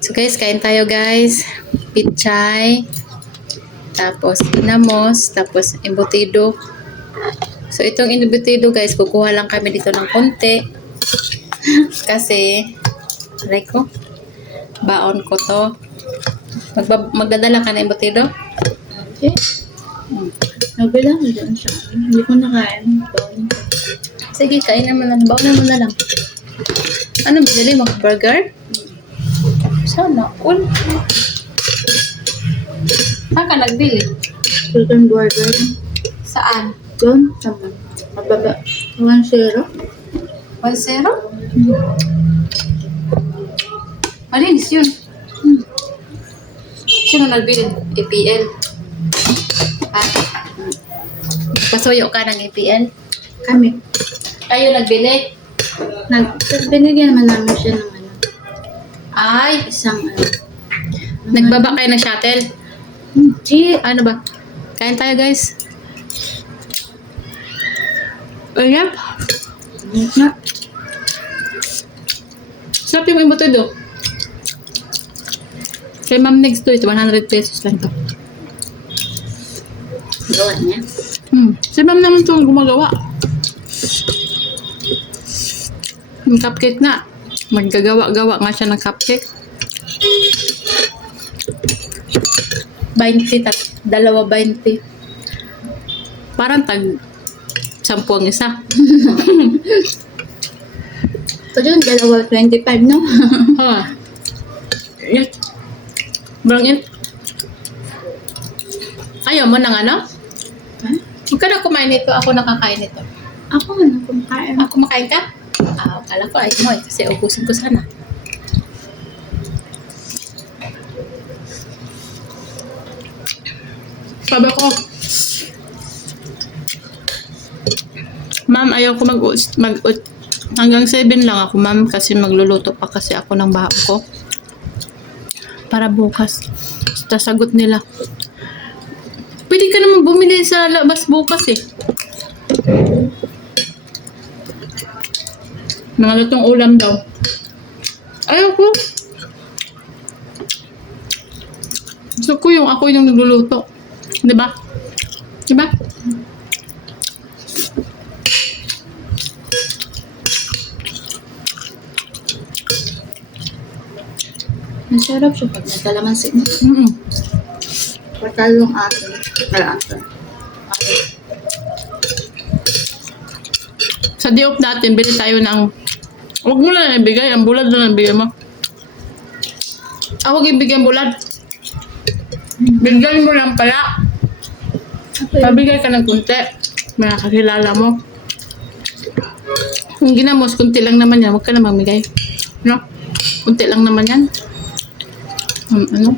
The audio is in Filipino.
So guys, kain tayo guys. Pichay. Tapos inamos. Tapos embutido. So itong embutido guys, kukuha lang kami dito ng konti. Kasi, aray ko, baon ko to. Magdadala ka ng embutido? Okay. Nabilang mo doon siya. Hindi ko nakain. Sige, kain naman lang. Baon naman na lang. Ano binili mo? Burger? Sana. All. Saan ka nagbili? Chicken burger. Saan? Doon. Sama. Mababa. 1-0. 1-0? Malinis yun. Sino nagbili? APL. Pasuyo ka ng APL? Kami. Kayo nagbili? Binigyan naman namin siya ng ano. Ay, Isang ano. nagbaba kayo ng shuttle? Hindi. Ano ba? Kain tayo guys. Ayan. Na. Sarap yung embutido. Kay Ma'am next to it, 100 pesos lang to. Gawa niya. Si Ma'am naman to gumagawa. Yung cupcake nga. Maggagawa-gawa nga siya ng cupcake. 20, 20. Parang tag 10 ang isa. Ito yun, 25, no? Ha. Yes. Bangin. Ayaw mo ng ano? Ha? Huwag ka na kumain nito. Ako nakakain nito. Ako ano, kumakain. Ako makain ka? Akala ko ay mo eh. Kasi ubusin ko sana. Sabi ko, Ma'am, ayaw ko hanggang 7 lang ako, Ma'am, kasi magluluto pa kasi ako ng baho ko. Para bukas. Basta sagot nila. Pwede ka naman bumili sa labas bukas eh. Mga lutong ulam daw. Ayaw ko. Gusto ko yung ako yung nagluluto. Diba? Diba? Masarap siya pag nagkalamansi mo. Patalong atin. Atin. Sa diop natin, bili tayo ng... Huwag mo lang ibigay. Ang bulad na ibigay mo. Huwag ibigay ang bulad. Bigyan mo lang pala. Pabigay ka ng kunti. May nakakilala mo. Kung ginamos, kunti lang naman yan. Huwag ka na mamigay. No? Kunti lang naman yan. Ano?